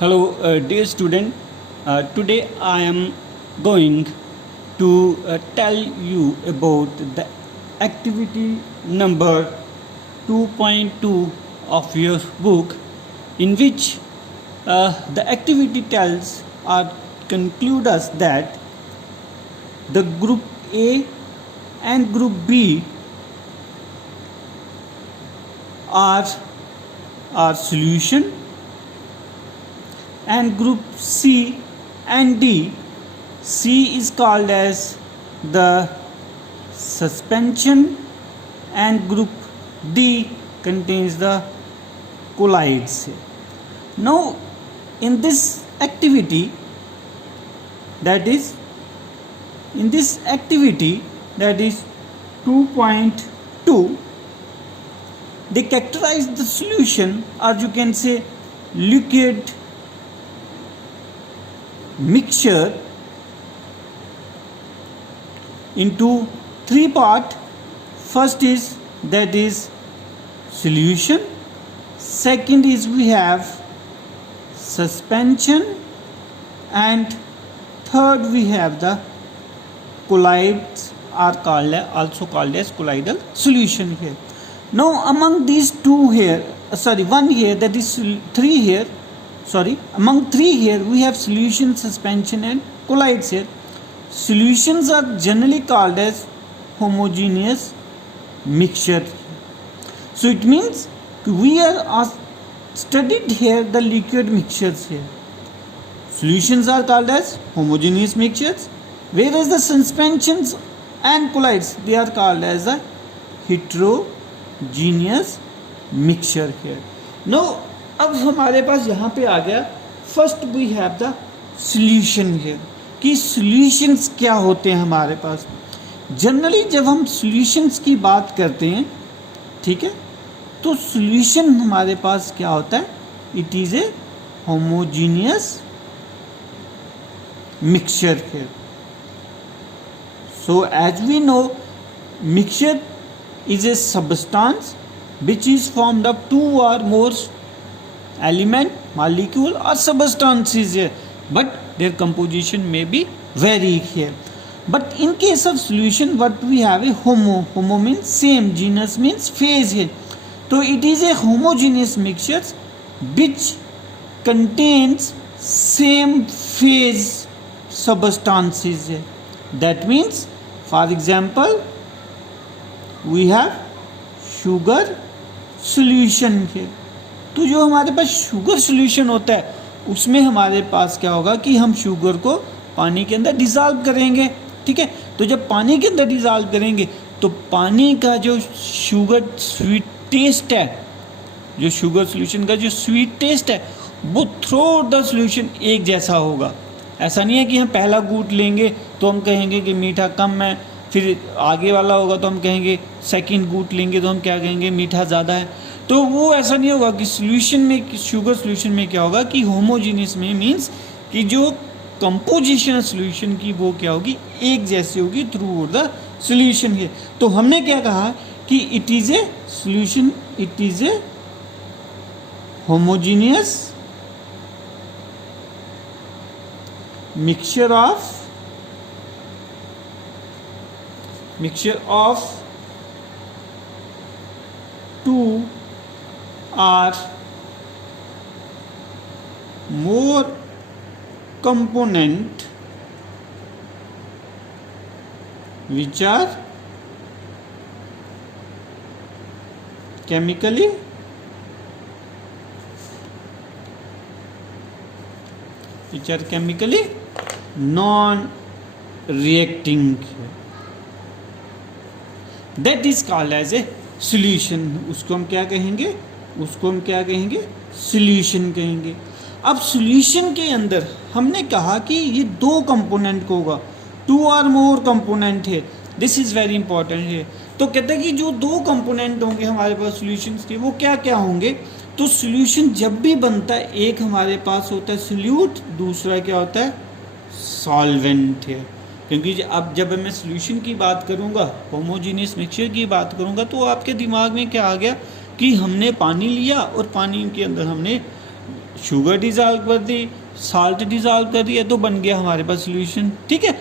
Hello, dear student. Today I am going to tell you about the activity number 2.2 of your book, in which the activity tells or conclude us that the group A and group B are solution, and group C and D. C is called as the suspension and group D contains the colloids. Now in this activity that is 2.2, they characterize the solution, or you can say liquid mixture, into three parts. First is solution, second is we have suspension, and third we have the colloids, are also called as colloidal solution here. Now among these two here, one here, that is three here, among three here we have solution, suspension and colloids here. Solutions are generally called as homogeneous mixture. So it means we are studied here the liquid mixtures here. Solutions are called as homogeneous mixtures, whereas the suspensions and colloids, they are called as a heterogeneous mixture here. Now अब हमारे पास यहाँ पे आ गया, first we have the solution here, कि solutions क्या होते हैं हमारे पास. जनरली जब हम सॉल्यूशंस की बात करते हैं, ठीक है, तो सॉल्यूशन हमारे पास क्या होता है, it is a homogeneous mixture here. So as we know, mixture is a substance which is formed of two or more element, molecule or substances here, but their composition may be vary here. But in case of solution, what we have a homo means same, genus means phase here. So it is a homogeneous mixture which contains same phase substances here. That means, for example, we have sugar solution here. तो जो हमारे पास sugar solution होता है, उसमें हमारे पास क्या होगा कि हम शुगर को पानी के अंदर डिसॉल्व करेंगे, ठीक है. तो जब पानी के अंदर डिसॉल्व करेंगे तो पानी का जो शुगर स्वीट टेस्ट है, जो शुगर सॉल्यूशन का जो स्वीट टेस्ट है, वो थ्रू आउट द सॉल्यूशन एक जैसा होगा. ऐसा नहीं है कि हम पहला घूंट लेंगे तो हम कहेंगे कि मीठा कम है, फिर आगे वाला होगा तो हम कहेंगे, सेकंड घूंट लेंगे तो हम क्या कहेंगे, मीठा ज़्यादा है. तो वो ऐसा नहीं होगा कि सॉल्यूशन में, शुगर सॉल्यूशन में क्या होगा कि होमोजीनियस में मीन्स कि जो कंपोजिशन सॉल्यूशन की वो क्या होगी, एक जैसी होगी थ्रू द सॉल्यूशन है. तो हमने क्या कहा कि it is a solution, it is a homogeneous mixture of two or more component which are chemically non-reacting, that is called as a solution. उसको हम क्या कहेंगे, solution कहेंगे. अब solution के अंदर हमने कहा कि ये दो कंपोनेंट को होगा, टू और मोर कंपोनेंट है. दिस इज वेरी इंपॉर्टेंट है. तो कहते हैं कि जो दो कंपोनेंट होंगे हमारे पास सॉल्यूशंस के, वो क्या क्या होंगे. तो सॉल्यूशन जब भी बनता है, एक हमारे पास होता है सोल्यूट, दूसरा क्या होता है, सॉल्वेंट है. क्योंकि अब जब मैं सॉल्यूशन की बात करूँगा, होमोजीनियस मिक्सचर की बात करूँगा, तो आपके दिमाग में क्या आ गया कि हमने पानी लिया और पानी के अंदर हमने शुगर डिज़ोल्व कर दी, साल्ट डिज़ोल्व कर दिया, तो बन गया हमारे पास सोल्यूशन। ठीक है,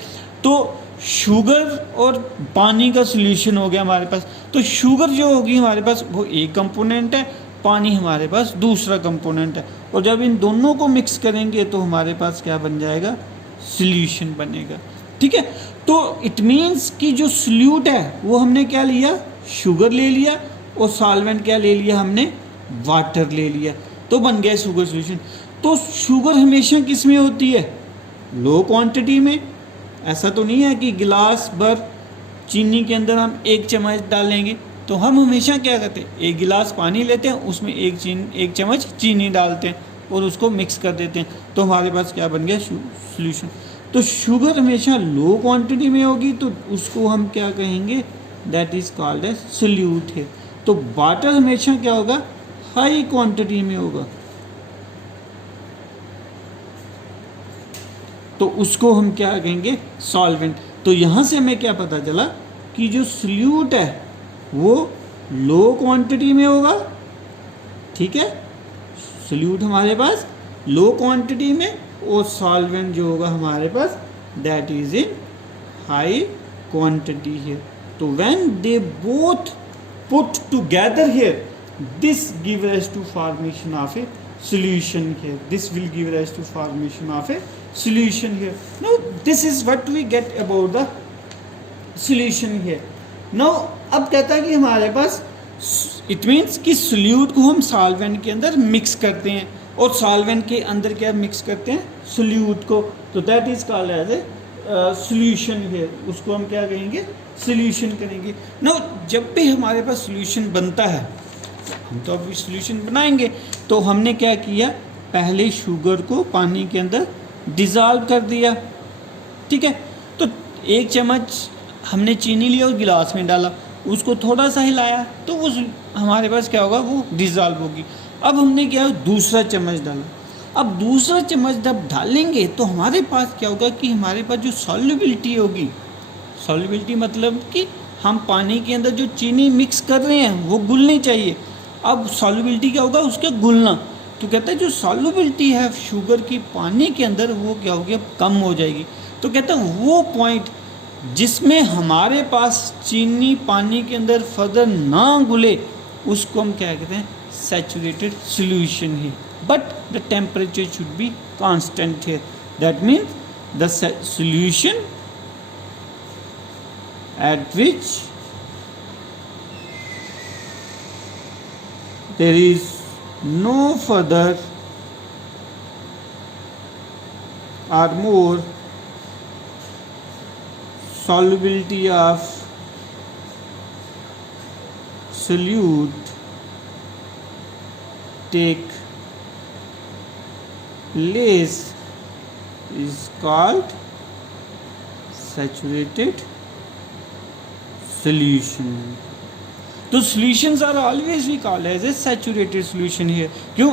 तो शुगर और पानी का सोल्यूशन हो गया हमारे पास। तो शुगर जो होगी हमारे पास वो एक कंपोनेंट है, पानी हमारे पास दूसरा कंपोनेंट है, और जब इन दोनों को मिक्स करेंगे तो हमारे पास क्या बन जाएगा, सोल्यूशन बनेगा। ठीक है, तो इट मीन्स कि जो सोल्यूट है वो हमने क्या लिया, शुगर ले लिया, और सॉल्वेंट क्या ले लिया हमने, वाटर ले लिया, तो बन गया शुगर सोल्यूशन। तो शुगर हमेशा किस में होती है, लो क्वांटिटी में। ऐसा तो नहीं है कि गिलास भर चीनी के अंदर हम 1 चम्मच डालेंगे, तो हम हमेशा क्या करते हैं, 1 गिलास पानी लेते हैं, उसमें 1 चम्मच चीनी डालते हैं और उसको मिक्स कर देते हैं, तो हमारे पास क्या बन गया, सोल्यूशन। तो शुगर हमेशा लो क्वांटिटी में होगी, तो उसको हम क्या कहेंगे, that is called as solute है। तो वाटर हमेशा क्या होगा, हाई क्वांटिटी में होगा, तो उसको हम क्या कहेंगे, सॉल्वेंट। तो यहाँ से हमें क्या पता चला कि जो सोल्यूट है वो लो क्वांटिटी में होगा। ठीक है, सोल्यूट हमारे पास लो क्वांटिटी में, और सॉल्वेंट जो होगा हमारे पास that is in high quantity है। तो when they both put together here, this give rise to formation of a solution here. This will give rise to formation of a solution here. Now this is what we get about the solution here. Now अब कहता है कि हमारे पास it means कि solute को हम solvent के अंदर मिक्स करते हैं, और सॉल्वेंट के अंदर क्या मिक्स करते हैं, सोल्यूट को, तो that is called as a solution है। उसको हम क्या कहेंगे, सोल्यूशन करेंगे। ना जब भी हमारे पास सोल्यूशन बनता है, हम तो अभी सोल्यूशन बनाएंगे, तो हमने क्या किया, पहले शुगर को पानी के अंदर डिज़ोल्व कर दिया। ठीक है, तो 1 चम्मच हमने चीनी लिया और गिलास में डाला, उसको थोड़ा सा हिलाया, तो वो हमारे पास क्या होगा, वो डिज़ोल्व होगी। अब हमने क्या, दूसरा चम्मच डाला। अब दूसरा चम्मच जब डालेंगे तो हमारे पास क्या होगा कि हमारे पास जो सॉल्युबिलिटी होगी, सॉल्युबिलिटी मतलब कि हम पानी के अंदर जो चीनी मिक्स कर रहे हैं वो घुलनी चाहिए। अब सॉल्युबिलिटी क्या होगा, उसका घुलना। तो कहता है जो सॉल्युबिलिटी है शुगर की पानी के अंदर वो क्या होगी, अब कम हो जाएगी। तो कहता है वो पॉइंट जिसमें हमारे पास चीनी पानी के अंदर फर्दर ना घुले, उसको हम क्या कहते हैं, सैचुरेटेड सॉल्यूशन है। But the temperature should be constant है। That means the solution at which there is no further or more solubility of solute take place is called saturated solution. तो solutions are always we call as a saturated solution here. क्यों,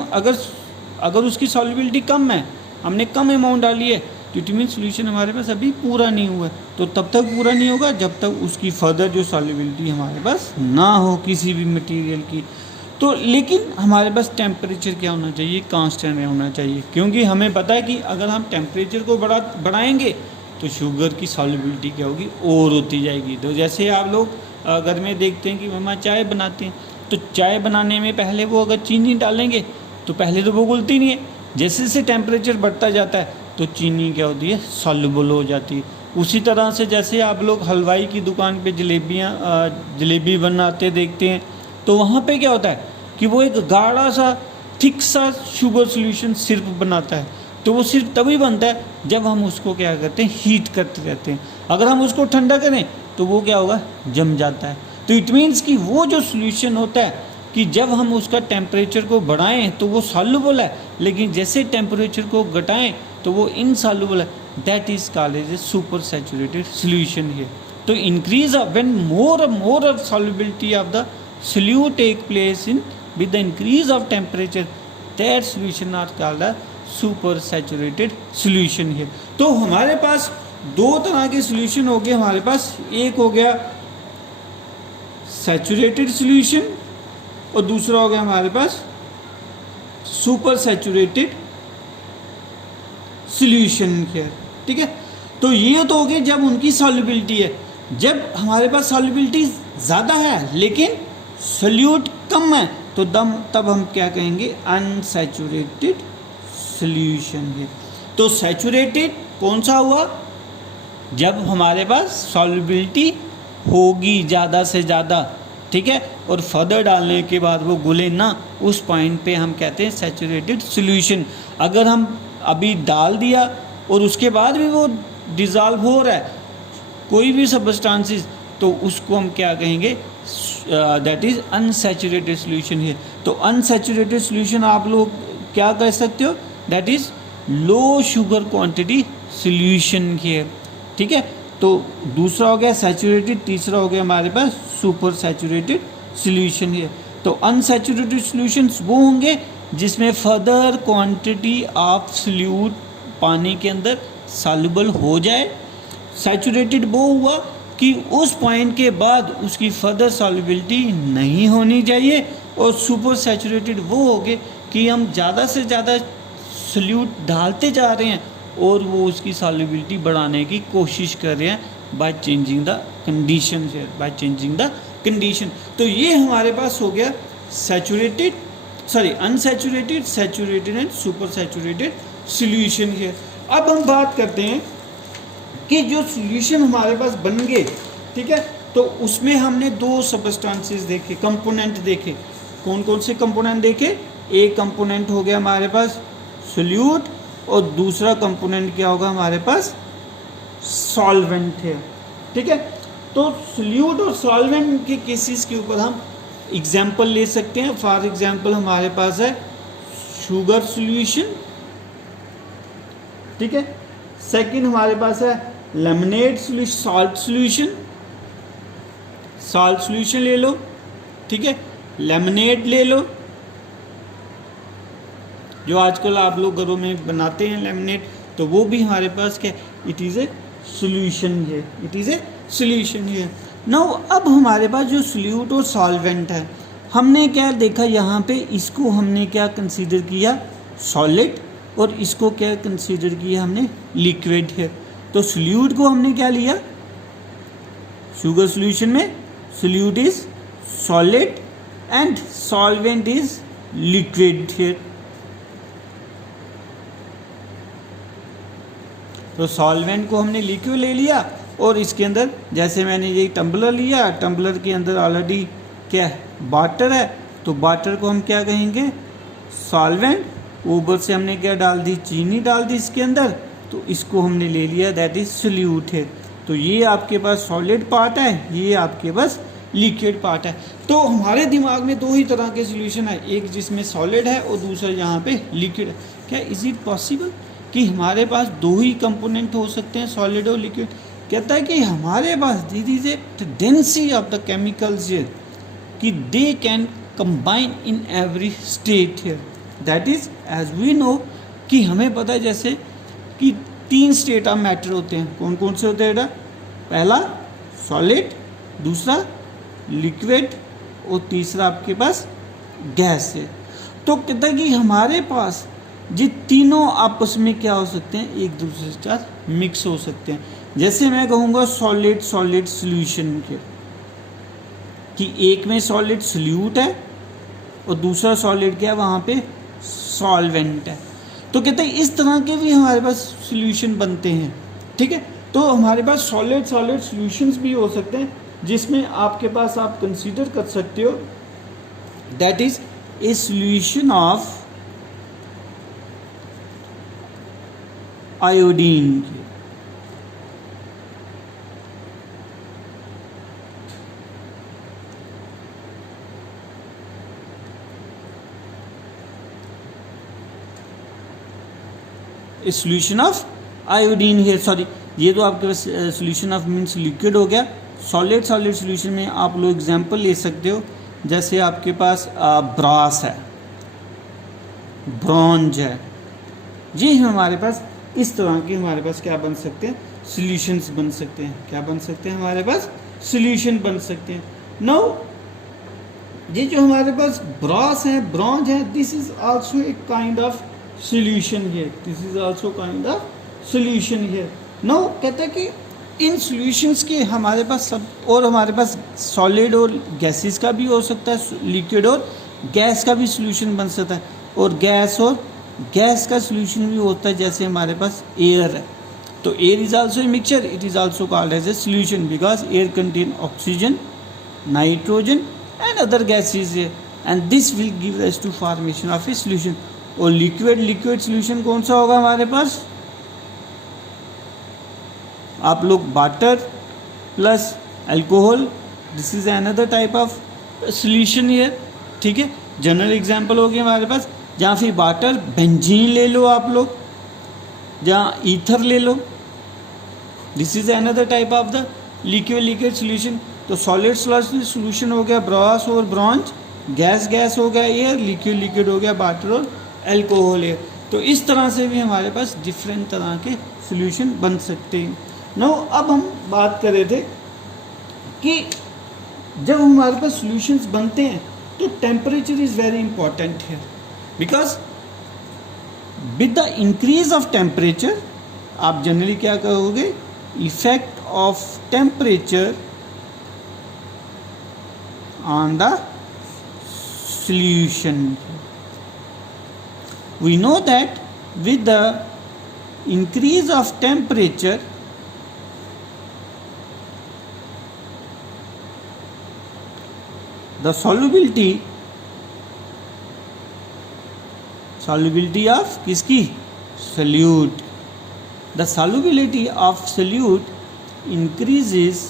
अगर उसकी solubility कम है, हमने कम amount डाली है, तो it mean solution हमारे पास अभी पूरा नहीं हुआ है। तो तब तक पूरा नहीं होगा जब तक उसकी फर्दर जो सॉल्युबिलिटी हमारे पास ना हो किसी भी मटेरियल की। तो लेकिन हमारे पास टेम्परेचर क्या होना चाहिए, कांस्टेंट होना चाहिए, क्योंकि हमें पता है कि अगर हम टेम्परेचर को बढ़ाएंगे तो शुगर की सॉल्युबिलिटी क्या होगी, और होती जाएगी। तो जैसे आप लोग घर में देखते हैं कि मम्मा चाय बनाते हैं, तो चाय बनाने में पहले वो अगर चीनी डालेंगे तो पहले तो वो घुलती नहीं है, जैसे जैसे टेम्परेचर बढ़ता जाता है तो चीनी क्या होती है, सॉल्युबल हो जाती है। उसी तरह से जैसे आप लोग हलवाई की दुकान पे जलेबी बनाते देखते हैं, तो वहाँ पे क्या होता है कि वो एक गाढ़ा सा थिक सा शुगर सॉल्यूशन सिर्फ बनाता है। तो वो सिर्फ तभी बनता है जब हम उसको क्या करते हैं, हीट करते रहते हैं। अगर हम उसको ठंडा करें तो वो क्या होगा, जम जाता है। तो इट मीन्स कि वो जो सॉल्यूशन होता है कि जब हम उसका टेम्परेचर को बढ़ाएं तो वो सॉल्युबल है, लेकिन जैसे टेम्परेचर को घटाएं तो वो इनसॉल्युबल है। That is called as a super saturated solution है। तो increase when more of solubility of the solute take place in with the increase of temperature, that solution are called a super saturated solution here. तो हमारे पास दो तरह के solution हो गए हमारे पास, एक हो गया सैचुरेटेड सॉल्यूशन और दूसरा हो गया हमारे पास सुपर सैचुरेटेड सॉल्यूशन हियर। ठीक है, तो ये तो हो गए जब उनकी सॉल्युबिलिटी है। जब हमारे पास सॉल्युबिलिटी ज़्यादा है लेकिन सोल्यूट कम है तो तब हम क्या कहेंगे, अनसैचुरेटेड सॉल्यूशन है। तो सैचुरेटेड कौन सा हुआ, जब हमारे पास सॉल्युबिलिटी होगी ज़्यादा से ज़्यादा, ठीक है, और फर्दर डालने के बाद वो घुले ना, उस पॉइंट पे हम कहते हैं सैचुरेटेड सॉल्यूशन। अगर हम अभी डाल दिया और उसके बाद भी वो डिज़ोल्व हो रहा है कोई भी सब्सटेंसेस, तो उसको हम क्या कहेंगे, दैट इज़ अनसैचुरेटेड सॉल्यूशन है। तो अनसैचुरेटेड सॉल्यूशन आप लोग क्या कह सकते हो, that is low sugar quantity solution है। ठीक है, तो दूसरा हो गया सैचुरेटेड, तीसरा हो गया हमारे पास सुपर सैचुरेटेड सॉल्यूशन है। तो अनसैचुरेटेड सॉल्यूशंस वो होंगे जिसमें फर्दर क्वांटिटी ऑफ सॉल्यूट पानी के अंदर सॉल्युबल हो जाए। सैचुरेटेड वो हुआ कि उस पॉइंट के बाद उसकी फर्दर सॉल्युबिलिटी नहीं होनी चाहिए। और सुपर सैचुरेटेड वो हो गए कि हम ज़्यादा से ज़्यादा सॉल्यूट डालते जा रहे हैं और वो उसकी सॉल्युबिलिटी बढ़ाने की कोशिश कर रहे हैं by changing the condition, by changing the condition. तो ये हमारे पास हो गया saturated, sorry unsaturated, saturated and super saturated solution है। अब हम बात करते हैं कि जो सॉल्यूशन हमारे पास बन गए, ठीक है, तो उसमें हमने दो सब्सटेंसेस देखे, कंपोनेंट देखे। कौन कौन से कंपोनेंट देखे, एक कंपोनेंट हो गया हमारे पास सोल्यूट और दूसरा कंपोनेंट क्या होगा हमारे पास, सॉल्वेंट है। ठीक है, तो सोल्यूट और सॉल्वेंट के केसेस के ऊपर हम एग्जाम्पल ले सकते हैं। फॉर एग्जाम्पल हमारे पास है शुगर सॉल्यूशन, ठीक है। सेकंड हमारे पास है lemonade solution, salt solution, salt solution ले लो, ठीक है। लेमनेड ले लो, जो आजकल आप लोग घरों में बनाते हैं लेमनेड, तो वो भी हमारे पास क्या, इट इज़ ए सॉल्यूशन है, इट इज़ ए सॉल्यूशन है। नाउ अब हमारे पास जो सोल्यूट और सॉल्वेंट है, हमने क्या देखा यहाँ पे, इसको हमने क्या कंसीडर किया, सॉलिड, और इसको क्या कंसीडर किया हमने, लिक्विड है। तो सोल्यूट को हमने क्या लिया, शुगर सॉल्यूशन में solute is solid and solvent is liquid है। तो सॉल्वेंट को हमने लिक्विड ले लिया और इसके अंदर, जैसे मैंने ये टम्बलर लिया, टम्बलर के अंदर ऑलरेडी क्या है, वाटर है, तो वाटर को हम क्या कहेंगे, सॉल्वेंट। ऊपर से हमने क्या डाल दी, चीनी डाल दी इसके अंदर, तो इसको हमने ले लिया, दैट इज सोल्यूट है। तो ये आपके पास सॉलिड पार्ट है, ये आपके पास लिक्विड पार्ट है। तो हमारे दिमाग में दो ही तरह के सॉल्यूशन है, एक जिसमें सॉलिड है और दूसरा यहाँ पे लिक्विड है। क्या इज इट पॉसिबल कि हमारे पास दो ही कंपोनेंट हो सकते हैं, सॉलिड और लिक्विड? कहता है कि हमारे पास this is a tendency of the chemicals here कि they can combine in every state here. That is as we know कि हमें पता है जैसे कि तीन स्टेट ऑफ मैटर होते हैं। कौन कौन से होते हैं? पहला सॉलिड, दूसरा लिक्विड और तीसरा आपके पास गैस है। तो कहता है कि हमारे पास ये तीनों आपस में क्या हो सकते हैं, एक दूसरे के साथ मिक्स हो सकते हैं। जैसे मैं कहूँगा सॉलिड सॉलिड सॉल्यूशन के, कि एक में सॉलिड सोल्यूट है और दूसरा सॉलिड क्या है, वहाँ पे सॉल्वेंट है। तो कहते हैं इस तरह के भी हमारे पास सॉल्यूशन बनते हैं, ठीक है। तो हमारे पास सॉलिड सॉलिड सॉल्यूशंस भी हो सकते हैं, जिसमें आपके पास आप कंसीडर कर सकते हो that is a solution of iodine. Solution of iodine है, सॉरी ये तो आपके पास सॉल्यूशन ऑफ मीन्स लिक्विड हो गया। सॉलिड सॉलिड सॉल्यूशन में आप लोग एग्जांपल ले सकते हो, जैसे आपके पास ब्रास है, ब्रॉन्ज है, ये हमारे पास इस तरह के हमारे पास क्या बन सकते हैं, सॉल्यूशंस बन सकते हैं। क्या बन सकते हैं, हमारे पास सॉल्यूशन बन सकते हैं। नाउ ये जो हमारे पास ब्रॉस है, ब्रॉन्ज है, this is also a kind of solution here, this is also kind of solution here. नो कहता है कि इन सॉल्यूशंस के हमारे पास सब, और हमारे पास सॉलिड और गैसेस का भी हो सकता है, लिक्विड और गैस का भी सॉल्यूशन बन सकता है, और गैस का सॉल्यूशन भी होता है, जैसे हमारे पास एयर है। तो air is also a mixture, it is also called as a solution because air contain oxygen, nitrogen and other gases, and this will give rise to formation of a solution. और liquid solution कौन सा होगा हमारे पास? आप लोग water plus alcohol, this is another type of solution here, ठीक है। जनरल एग्जांपल हो गया हमारे पास, जहाँ फिर वाटर, बेंजीन ले लो आप लोग, जहाँ ईथर ले लो, this is another type of the liquid solution. तो सॉलिड सॉल्यूशन हो गया ब्रॉस और ब्रॉन्ज, गैस हो गया एयर, लिक्विड हो गया वाटर और अल्कोहल एयर। तो इस तरह से भी हमारे पास डिफरेंट तरह के सॉल्यूशन बन सकते हैं। नो अब हम बात कर रहे थे कि जब हमारे पास सॉल्यूशंस बनते हैं तो टेम्परेचर इज़ वेरी इंपॉर्टेंट है, because with the increase of temperature, आप जनरली क्या कहोगे, effect of temperature on the solution. We know that with the increase of temperature, the solubility of किसकी? solute. The solubility of solute increases,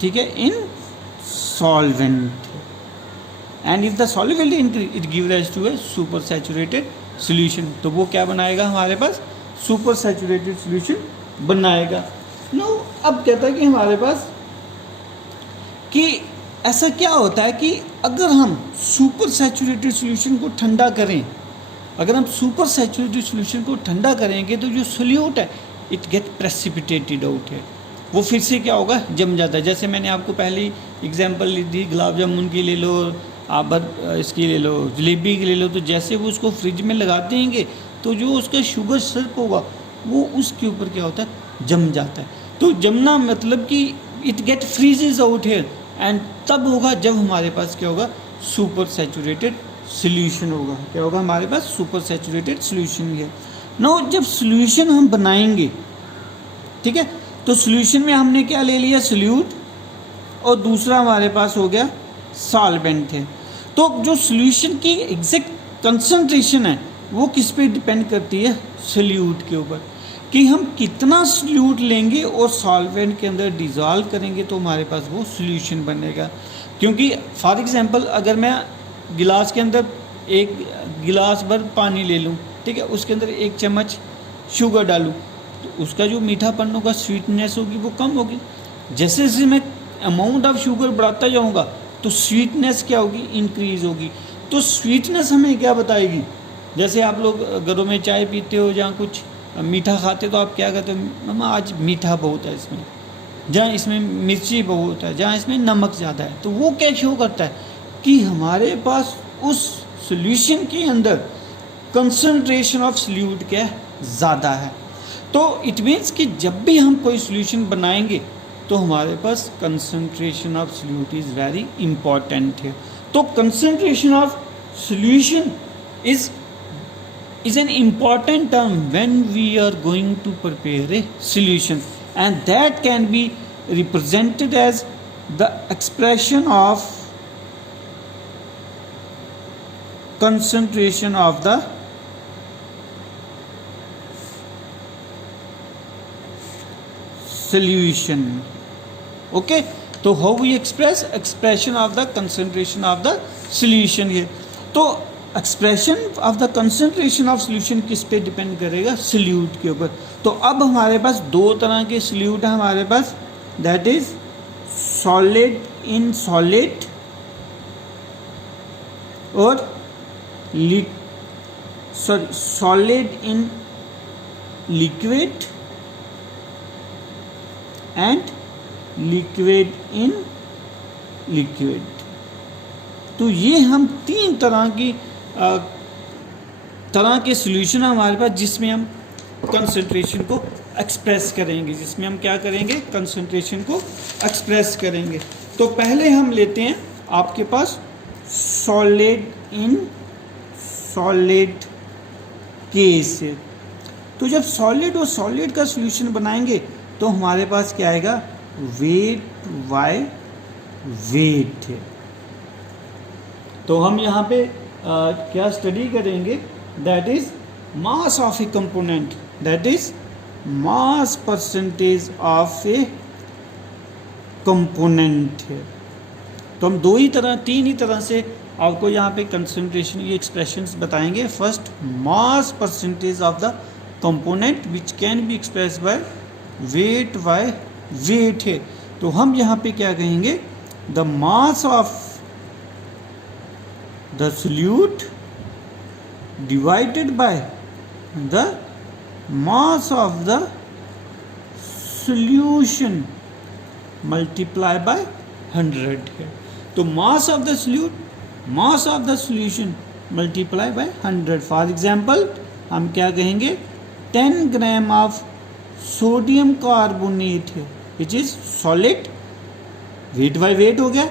ठीक है, in solvent, and if the solubility increase it gives rise to a super saturated solution. तो वो क्या बनाएगा हमारे पास? super saturated solution बनाएगा। No अब कहता है कि हमारे पास कि ऐसा क्या होता है कि अगर हम सुपर सैचुरेटेड सॉल्यूशन को ठंडा करें, अगर हम सुपर सैचुरेटेड सॉल्यूशन को ठंडा करेंगे तो जो सोल्यूट है इट गेट प्रेसिपिटेटेड आउट है, वो फिर से क्या होगा, जम जाता है। जैसे मैंने आपको पहली एग्जांपल दी गुलाब जामुन की ले लो, आप इसकी ले लो, जलेबी की ले लो, तो जैसे वो उसको फ्रिज में लगा देंगे तो जो उसका शुगर सिरप होगा वो उसके ऊपर क्या होता है, जम जाता है। तो जमना मतलब कि it get फ्रीजेज out here, and तब होगा जब हमारे पास क्या होगा, सुपर सैचुरेटेड सॉल्यूशन होगा। क्या होगा हमारे पास? सुपर सैचुरेटेड सॉल्यूशन है। नो जब सॉल्यूशन हम बनाएंगे, ठीक है, तो सॉल्यूशन में हमने क्या ले लिया, सोल्यूट, और दूसरा हमारे पास हो गया सॉल्वेंट है। तो जो सॉल्यूशन की एग्जैक्ट कंसंट्रेशन है वो किस पे डिपेंड करती है, सोल्यूट के ऊपर, कि हम कितना सोल्यूट लेंगे और सॉल्वेंट के अंदर डिज़ोल्व करेंगे तो हमारे पास वो सॉल्यूशन बनेगा। क्योंकि फॉर एग्जांपल अगर मैं गिलास के अंदर एक गिलास भर पानी ले लूँ, ठीक है, उसके अंदर एक चम्मच शुगर डालूँ, तो उसका जो मीठापन होगा, स्वीटनेस होगी, वो कम होगी। जैसे जैसे मैं अमाउंट ऑफ शुगर बढ़ाता जाऊँगा तो स्वीटनेस क्या होगी, इंक्रीज होगी। तो स्वीटनेस हमें क्या बताएगी, जैसे आप लोग घरों में चाय पीते हो, जहाँ कुछ मीठा खाते तो आप क्या कहते हो, मम्मा आज मीठा बहुत है इसमें, जहाँ इसमें मिर्ची बहुत है, जहाँ इसमें नमक ज़्यादा है। तो वो क्या शो करता है कि हमारे पास उस सॉल्यूशन के अंदर कंसंट्रेशन ऑफ सोल्यूट क्या है, ज़्यादा है। तो इट मीन्स कि जब भी हम कोई सॉल्यूशन बनाएंगे तो हमारे पास concentration of solute is very important है। तो concentration of solution is an important term when we are going to prepare a solution, and that can be represented as the expression of concentration of the solution. Okay, so how we expression of the concentration of the solution here. तो expression of the concentration of solution किस पे depend करेगा, solute के ऊपर। तो अब हमारे पास दो तरह के सोल्यूट है हमारे पास, that is solid in solid और solid in liquid and liquid in liquid. तो ये हम तीन तरह के सॉल्यूशन हमारे पास, जिसमें हम कंसंट्रेशन को एक्सप्रेस करेंगे, जिसमें हम क्या करेंगे, कंसंट्रेशन को एक्सप्रेस करेंगे। तो पहले हम लेते हैं आपके पास सॉलिड इन सॉलिड केस। तो जब सॉलिड और सॉलिड का सॉल्यूशन बनाएंगे तो हमारे पास क्या आएगा, वेट बाय वेट है। तो हम यहाँ पे क्या स्टडी करेंगे, that is mass of A component, that is mass percentage of A component है। तो हम तीन ही तरह से आपको यहाँ पे कंसंट्रेशन की एक्सप्रेशंस बताएंगे। First, mass percentage of the component which can be express by weight है। तो हम यहाँ पे क्या कहेंगे, the mass of the solute divided by the mass of the solution multiply by 100 है। तो मास of the solute, mass of the solution multiply by 100। For example हम क्या कहेंगे, 10 ग्राम ऑफ सोडियम कार्बोनेट है which is solid, weight by weight हो गया।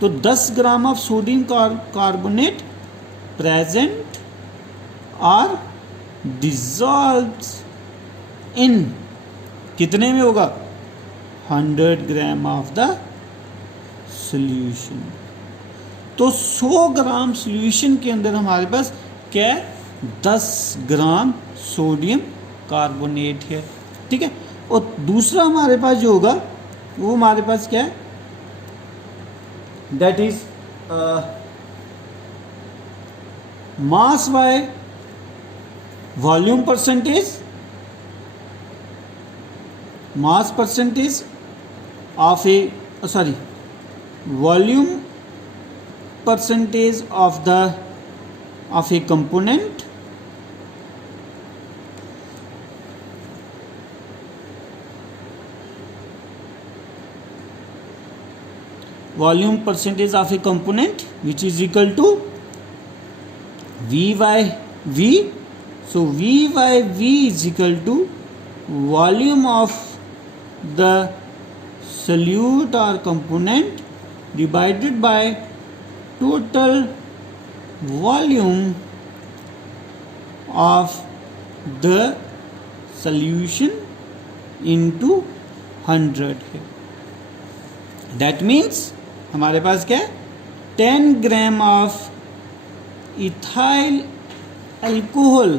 तो 10 gram of sodium carbonate present और डिजॉल्व्स इन कितने में होगा, 100 ग्राम ऑफ द सॉल्यूशन। तो 100 ग्राम सॉल्यूशन के अंदर हमारे पास क्या है, 10 ग्राम सोडियम कार्बोनेट है, ठीक है। और दूसरा हमारे पास जो होगा वो हमारे पास क्या है, that is mass by volume percentage, mass percentage of A volume percentage of A component volume percentage of a component which is equal to V by V. So V by V is equal to volume of the solute or component divided by total volume of the solution into 100 है। That means हमारे पास क्या है, 10 gram of ethyl alcohol,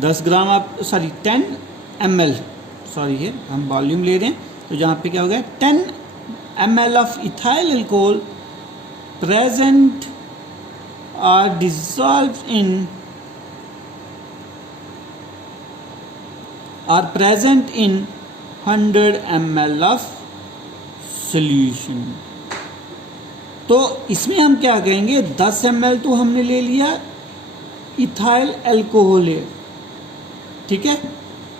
10 gram of 10 ml, है हम volume ले रहे हैं, तो जहाँ पे क्या हो गया, 10 ml of ethyl alcohol present are dissolve in are present in 100 ml of solution. तो इसमें हम क्या कहेंगे, 10 ml तो हमने ले लिया इथाइल अल्कोहल है, ठीक है,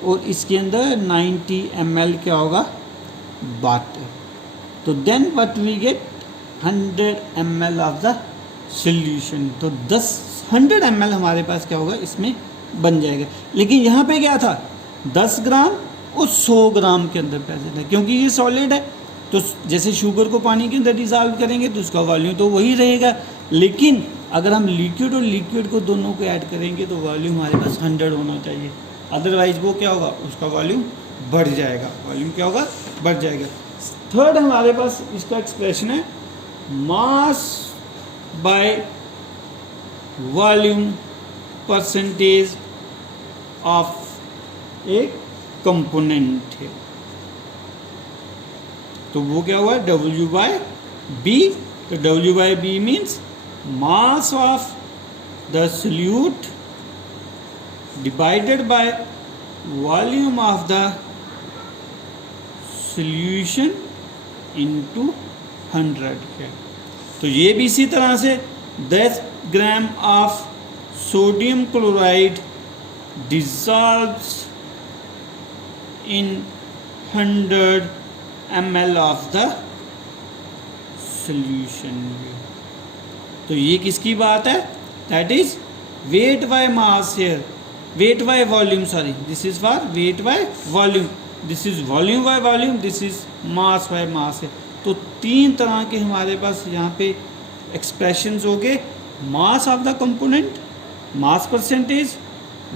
और इसके अंदर 90 ml क्या होगा, वाटर। तो then what we get 100 ml of the solution. तो 100 ml हमारे पास क्या होगा, इसमें बन जाएगा। लेकिन यहाँ पे क्या था, 10 ग्राम और 100 ग्राम के अंदर प्रेजेंट है, क्योंकि ये सॉलिड है। तो जैसे शुगर को पानी के अंदर डिसॉल्व करेंगे तो उसका वॉल्यूम तो वही रहेगा, लेकिन अगर हम लिक्विड और लिक्विड को दोनों को ऐड करेंगे तो वॉल्यूम हमारे पास 100 होना चाहिए, अदरवाइज वो क्या होगा, उसका वॉल्यूम बढ़ जाएगा, वॉल्यूम क्या होगा, बढ़ जाएगा। थर्ड हमारे पास इसका एक्सप्रेशन है mass by volume percentage of एक कंपोनेंट है। तो वो क्या हुआ, W बाय बी। तो W by B means mass of the solute divided by volume of the solution into 100 है। तो ये भी इसी तरह से 10 gram of sodium chloride dissolves in 100 ml of the solution. तो ये किसकी बात है? That is weight by mass here, weight by volume, sorry this is for wait by volume, this is volume by volume, this is mass by mass है। तो तीन तरह के हमारे पास यहाँ पे एक्सप्रेशंस हो गए, मास of the component, mass percentage,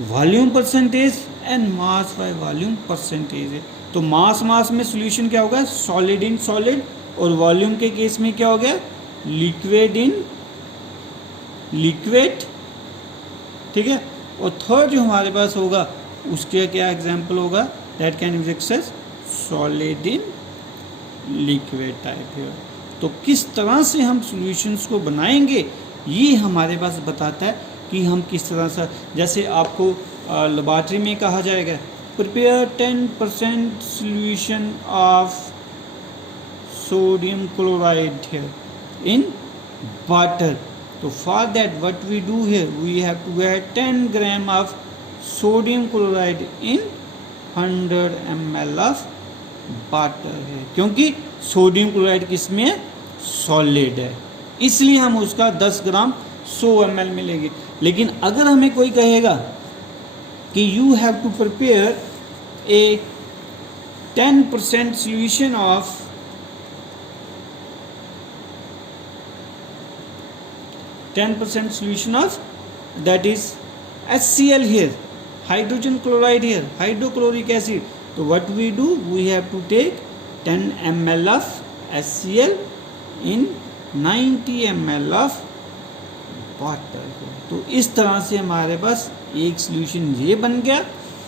volume percentage and mass by volume percentage है। तो मास मास में सॉल्यूशन क्या होगा? सॉलिड इन सॉलिड, और वॉल्यूम के केस में क्या हो गया? लिक्विड इन लिक्विड, ठीक है। और थर्ड जो हमारे पास होगा उसके क्या एग्जाम्पल होगा? That can be excess solid in liquid type है। तो किस तरह से हम सॉल्यूशंस को बनाएंगे ये हमारे पास बताता है कि हम किस तरह से, जैसे आपको लेबॉरेटरी में कहा जाएगा prepare 10% solution of sodium chloride here in water. तो for that what we do here, we have to add 10 gram of sodium chloride in 100 ml of water है, क्योंकि सोडियम क्लोराइड किस में है? सॉलिड है, इसलिए हम उसका 10 ग्राम 100 ml में लेंगे। लेकिन अगर हमें कोई कहेगा कि you have to prepare a 10% solution of 10% solution of that is HCl here, hydrogen chloride here, hydrochloric acid. So what we do, we have to take 10 ml of HCl in 90 ml of water. तो इस तरह से हमारे पास एक solution ये बन गया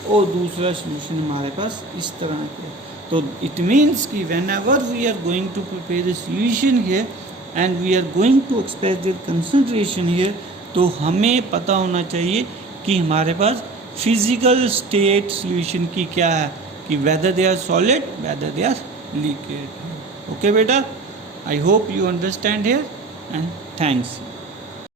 और दूसरा सॉल्यूशन हमारे पास इस तरह का। तो इट मीन्स कि whenever we are going to prepare the solution here and we are going to express their concentration here, तो हमें पता होना चाहिए कि हमारे पास फिजिकल स्टेट सॉल्यूशन की क्या है, कि whether they are solid, whether they are liquid. Okay बेटा, I hope you understand here and thanks.